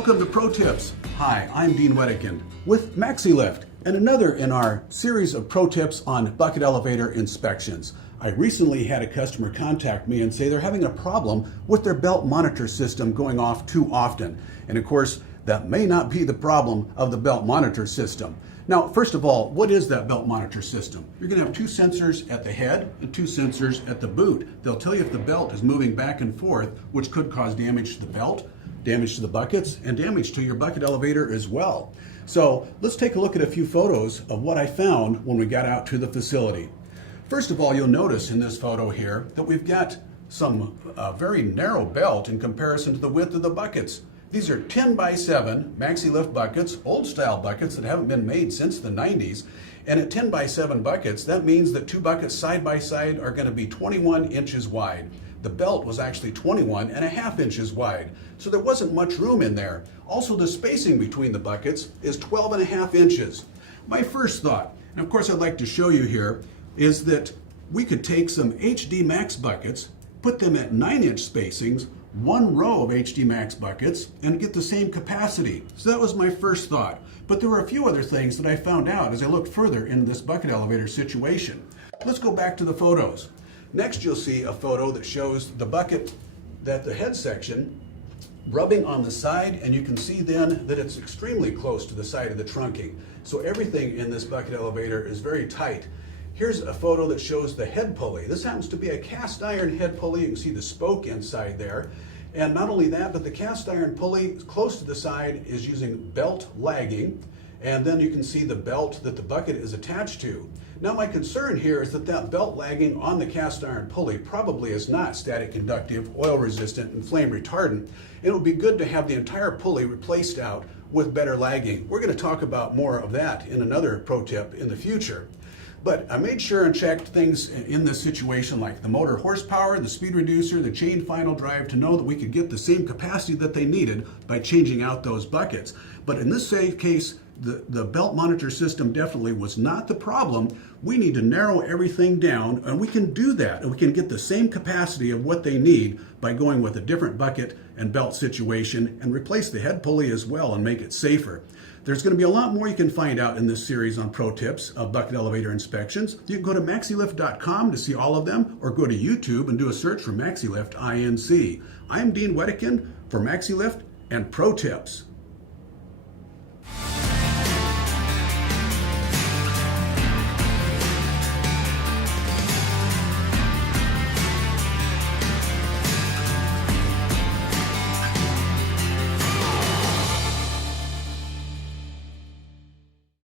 Welcome to Pro Tips. Hi, I'm Dean Wedekind with Maxi-Lift and another in our series of pro tips on bucket elevator inspections. I recently had a customer contact me and say they're having a problem with their belt monitor system going off too often. And of course, that may not be the problem of the belt monitor system. Now, first of all, what is that belt monitor system? You're going to have two sensors at the head and two sensors at the boot. They'll tell you if the belt is moving back and forth, which could cause damage to the belt, damage to the buckets, and damage to your bucket elevator as well. So let's take a look at a few photos of what I found when we got out to the facility. First of all, you'll notice in this photo here that we've got some very narrow belt in comparison to the width of the buckets. These are 10 by 7 Maxi-Lift buckets, old style buckets that haven't been made since the 90s. And at 10 by 7 buckets, that means that two buckets side by side are going to be 21 inches wide. The belt was actually 21.5 inches wide, so there wasn't much room in there. Also, the spacing between the buckets is 12.5 inches. My first thought, and of course I'd like to show you here, is that we could take some HD Max buckets, put them at 9-inch spacings, one row of HD Max buckets, and get the same capacity. So that was my first thought. But there were a few other things that I found out as I looked further into this bucket elevator situation. Let's go back to the photos. Next, you'll see a photo that shows the bucket, that the head section rubbing on the side, and you can see then that it's extremely close to the side of the trunking. So everything in this bucket elevator is very tight. Here's a photo that shows the head pulley. This happens to be a cast iron head pulley. You can see the spoke inside there. And not only that, but the cast iron pulley close to the side is using belt lagging. And then you can see the belt that the bucket is attached to. Now my concern here is that that belt lagging on the cast iron pulley probably is not static conductive, oil resistant, and flame retardant. It would be good to have the entire pulley replaced out with better lagging. We're going to talk about more of that in another pro tip in the future. But I made sure and checked things in this situation like the motor horsepower, the speed reducer, the chain final drive to know that we could get the same capacity that they needed by changing out those buckets. But in this case, the belt monitor system definitely was not the problem. We need to narrow everything down, and we can do that. And we can get the same capacity of what they need by going with a different bucket and belt situation and replace the head pulley as well and make it safer. There's going to be a lot more you can find out in this series on pro tips of bucket elevator inspections. You can go to maxilift.com to see all of them, or go to YouTube and do a search for Maxi-Lift INC. I'm Dean Wedekind for Maxi-Lift and Pro Tips.